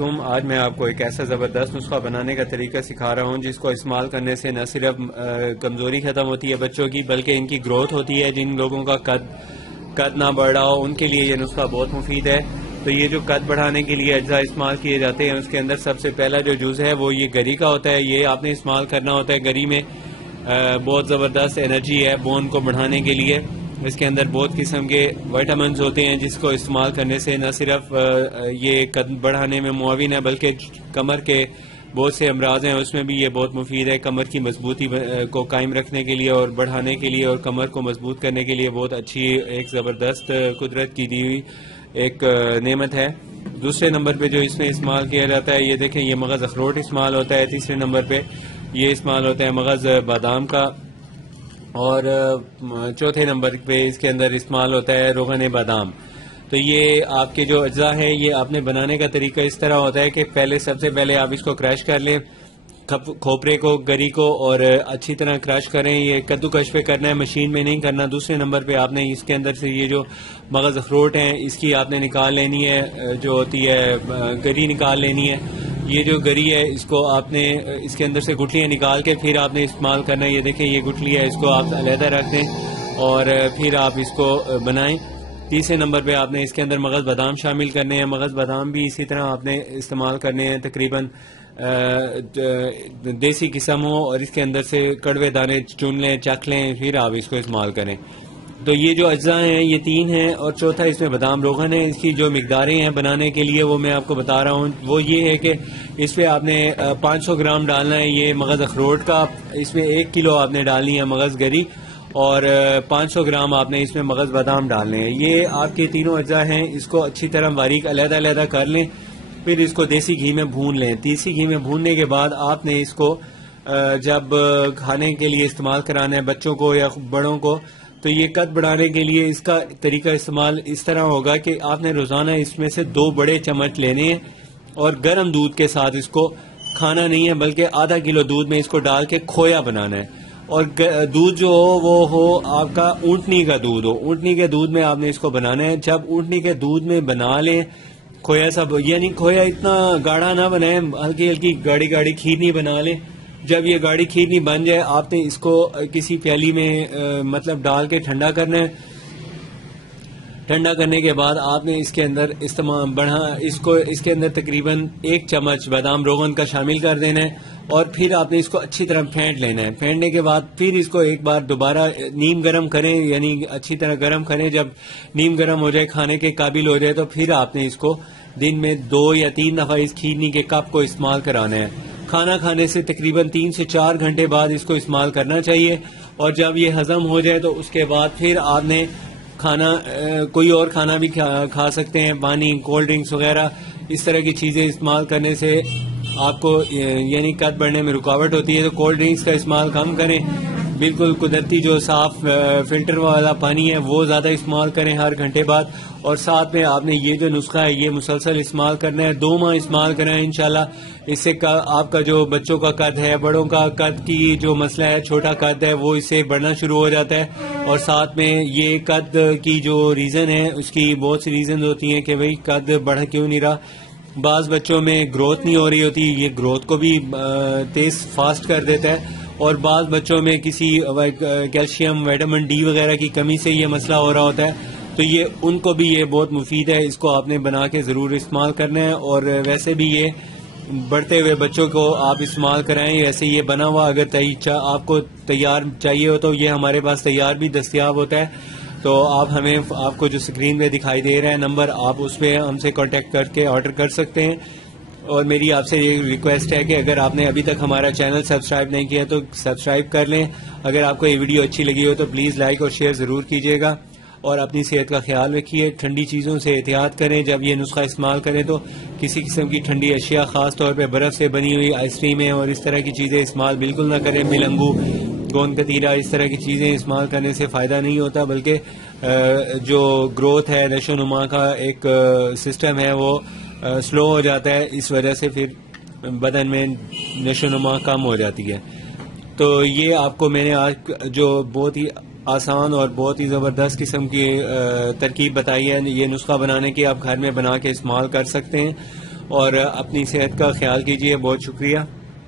آج میں آپ کو ایک ایسا زبردست نسخہ بنانے کا طریقہ سکھا رہا ہوں جس کو استعمال کرنے سے نہ صرف کمزوری ختم ہوتی ہے بچوں کی بلکہ ان کی گروتھ ہوتی ہے. جن لوگوں کا قد نہ بڑھ رہا ہو ان کے لیے یہ نسخہ بہت مفید ہے. تو یہ جو قد بڑھانے کے لیے اجزاء استعمال کیے جاتے ہیں اس کے اندر سب سے پہلا جو جز ہے وہ یہ گری کا ہوتا ہے. یہ آپ نے استعمال کرنا ہوتا ہے. گری میں بہت زبردست انرجی ہے بون کو بڑھانے کے لیے. اس کے اندر بہت قسم کے وائٹامنز ہوتے ہیں جس کو استعمال کرنے سے نہ صرف یہ قد بڑھانے میں معاون ہے بلکہ کمر کے بہت سے امراض ہیں اس میں بھی یہ بہت مفید ہے. کمر کی مضبوطی کو قائم رکھنے کے لیے اور بڑھانے کے لیے اور کمر کو مضبوط کرنے کے لیے بہت اچھی ایک زبردست قدرت کی دی ہوئی ایک نعمت ہے. دوسرے نمبر پہ جو اس میں استعمال کیا جاتا ہے یہ دیکھیں یہ مغز اخروٹ استعمال ہوتا ہے. تیسرے نمبر پہ یہ استعمال ہوتا ہے مغز بادام کا. اور چوتھے نمبر پہ اس کے اندر استعمال ہوتا ہے روغن بادام. تو یہ آپ کے جو اجزاء ہیں یہ آپ نے بنانے کا طریقہ اس طرح ہوتا ہے کہ سب سے پہلے آپ اس کو کریش کر لیں کھوپرے کو گری کو اور اچھی طرح کریش کریں. یہ کدو کش پہ کرنا ہے مشین میں نہیں کرنا. دوسرے نمبر پہ آپ نے اس کے اندر سے یہ جو مغز اخروٹ ہیں اس کی آپ نے نکال لینی ہے جو ہوتی ہے گری نکال لینی ہے. یہ جو گری ہے اس کو آپ نے اس کے اندر سے گٹلیاں نکال کے پھر آپ نے استعمال کرنا ہے. یہ دیکھیں یہ گٹلی ہے اس کو آپ علیحدہ رکھ دیں اور پھر آپ اس کو بنائیں. تیسرے نمبر پہ آپ نے اس کے اندر مغز بادام شامل کرنے ہیں. مغز بادام بھی اسی طرح آپ نے استعمال کرنے ہیں تقریباً دیسی قسم ہو اور اس کے اندر سے کڑوے دانے چن لیں چکھ لیں پھر آپ اس کو استعمال کریں. تو یہ جو اجزاء ہیں یہ 3 ہیں اور چوتھا اس میں بادام روغن ہے. اس کی جو مقداریں ہیں بنانے کے لیے وہ میں آپ کو بتا رہا ہوں. وہ یہ ہے کہ اس پہ آپ نے 500 گرام ڈالنا ہے یہ مغز اخروٹ کا. اس میں 1 کلو آپ نے ڈالنی ہے مغز گری اور 500 گرام آپ نے اس میں مغز بادام ڈالنے ہیں. یہ آپ کے تینوں اجزاء ہیں. اس کو اچھی طرح باریک علیحدہ علیحدہ کر لیں پھر اس کو دیسی گھی میں بھون لیں. دیسی گھی میں بھوننے کے بعد آپ نے اس کو جب کھانے کے لیے استعمال کرانا ہے بچوں کو یا بڑوں کو تو یہ قد بڑھانے کے لیے اس کا طریقہ استعمال اس طرح ہوگا کہ آپ نے روزانہ اس میں سے 2 بڑے چمچ لینے ہیں اور گرم دودھ کے ساتھ اس کو کھانا نہیں ہے بلکہ آدھا کلو دودھ میں اس کو ڈال کے کھویا بنانا ہے. اور دودھ جو ہو وہ ہو آپ کا اونٹنی کا دودھ ہو. اونٹنی کے دودھ میں آپ نے اس کو بنانا ہے. جب اونٹنی کے دودھ میں بنا لیں کھویا سب یعنی کھویا اتنا گاڑھا نہ بنائیں ہلکی ہلکی گاڑی گاڑی کھیرنی بنا لیں. جب یہ گاڑی کھیرنی بن جائے آپ نے اس کو کسی پیالی میں مطلب ڈال کے ٹھنڈا کرنا ہے. ٹھنڈا کرنے کے بعد آپ نے اس کے اندر اس کے اندر تقریباً 1 چمچ بادام روغن کا شامل کر دینا ہے اور پھر آپ نے اس کو اچھی طرح پھینٹ لینا ہے. پھینٹنے کے بعد پھر اس کو ایک بار دوبارہ نیم گرم کریں یعنی اچھی طرح گرم کریں. جب نیم گرم ہو جائے کھانے کے قابل ہو جائے تو پھر آپ نے اس کو دن میں 2 یا 3 دفعہ اس کھیرنی کے کپ کو استعمال کرانا ہے. کھانا کھانے سے تقریباً 3 سے 4 گھنٹے بعد اس کو استعمال کرنا چاہیے. اور جب یہ ہضم ہو جائے تو اس کے بعد پھر آپ نے کھانا کوئی اور کھانا بھی کھا سکتے ہیں. پانی کولڈ ڈرنکس وغیرہ اس طرح کی چیزیں استعمال کرنے سے آپ کو یعنی قد بڑھنے میں رکاوٹ ہوتی ہے تو کولڈ ڈرنکس کا استعمال کم کریں. بالکل قدرتی جو صاف فلٹر والا پانی ہے وہ زیادہ استعمال کریں ہر گھنٹے بعد. اور ساتھ میں آپ نے یہ جو نسخہ ہے یہ مسلسل استعمال کرنا ہے. 2 ماہ استعمال کرنا ہے انشاءاللہ. اس سے آپ کا جو بچوں کا قد ہے بڑوں کا قد کی جو مسئلہ ہے چھوٹا قد ہے وہ اس سے بڑھنا شروع ہو جاتا ہے. اور ساتھ میں یہ قد کی جو ریزن ہے اس کی بہت سی ریزن ہوتی ہیں کہ بھئی قد بڑھ کیوں نہیں رہا. بعض بچوں میں گروتھ نہیں ہو رہی ہوتی یہ گروتھ کو بھی تیز فاسٹ کر دیتا ہے. اور بعض بچوں میں کسی کیلشیم وٹامن ڈی وغیرہ کی کمی سے یہ مسئلہ ہو رہا ہوتا ہے تو یہ ان کو بھی یہ بہت مفید ہے. اس کو آپ نے بنا کے ضرور استعمال کرنا ہے. اور ویسے بھی یہ بڑھتے ہوئے بچوں کو آپ استعمال کرائیں. ایسے یہ بنا ہوا اگر آپ کو تیار چاہیے ہو تو یہ ہمارے پاس تیار بھی دستیاب ہوتا ہے. تو آپ کو جو اسکرین پہ دکھائی دے رہا ہے نمبر آپ اس پہ ہم سے کانٹیکٹ کر کے آرڈر کر سکتے ہیں. اور میری آپ سے یہ ریکویسٹ ہے کہ اگر آپ نے ابھی تک ہمارا چینل سبسکرائب نہیں کیا تو سبسکرائب کر لیں. اگر آپ کو یہ ویڈیو اچھی لگی ہو تو پلیز لائک اور شیئر ضرور کیجیے گا. اور اپنی صحت کا خیال رکھیے. ٹھنڈی چیزوں سے احتیاط کریں. جب یہ نسخہ استعمال کریں تو کسی قسم کی ٹھنڈی اشیاء خاص طور پہ برف سے بنی ہوئی آئس کریمیں اور اس طرح کی چیزیں استعمال بالکل نہ کریں. ملنگو گوند کتیرا اس طرح کی چیزیں استعمال کرنے سے فائدہ نہیں ہوتا بلکہ جو گروتھ ہے نشو و نما کا ایک سسٹم ہے وہ سلو ہو جاتا ہے. اس وجہ سے پھر بدن میں نشو و نما کم ہو جاتی ہے. تو یہ آپ کو میں نے آج جو بہت ہی آسان اور بہت ہی زبردست قسم کی ترکیب بتائی ہے. یہ نسخہ بنانے کی آپ گھر میں بنا کے استعمال کر سکتے ہیں. اور اپنی صحت کا خیال کیجیے. بہت شکریہ.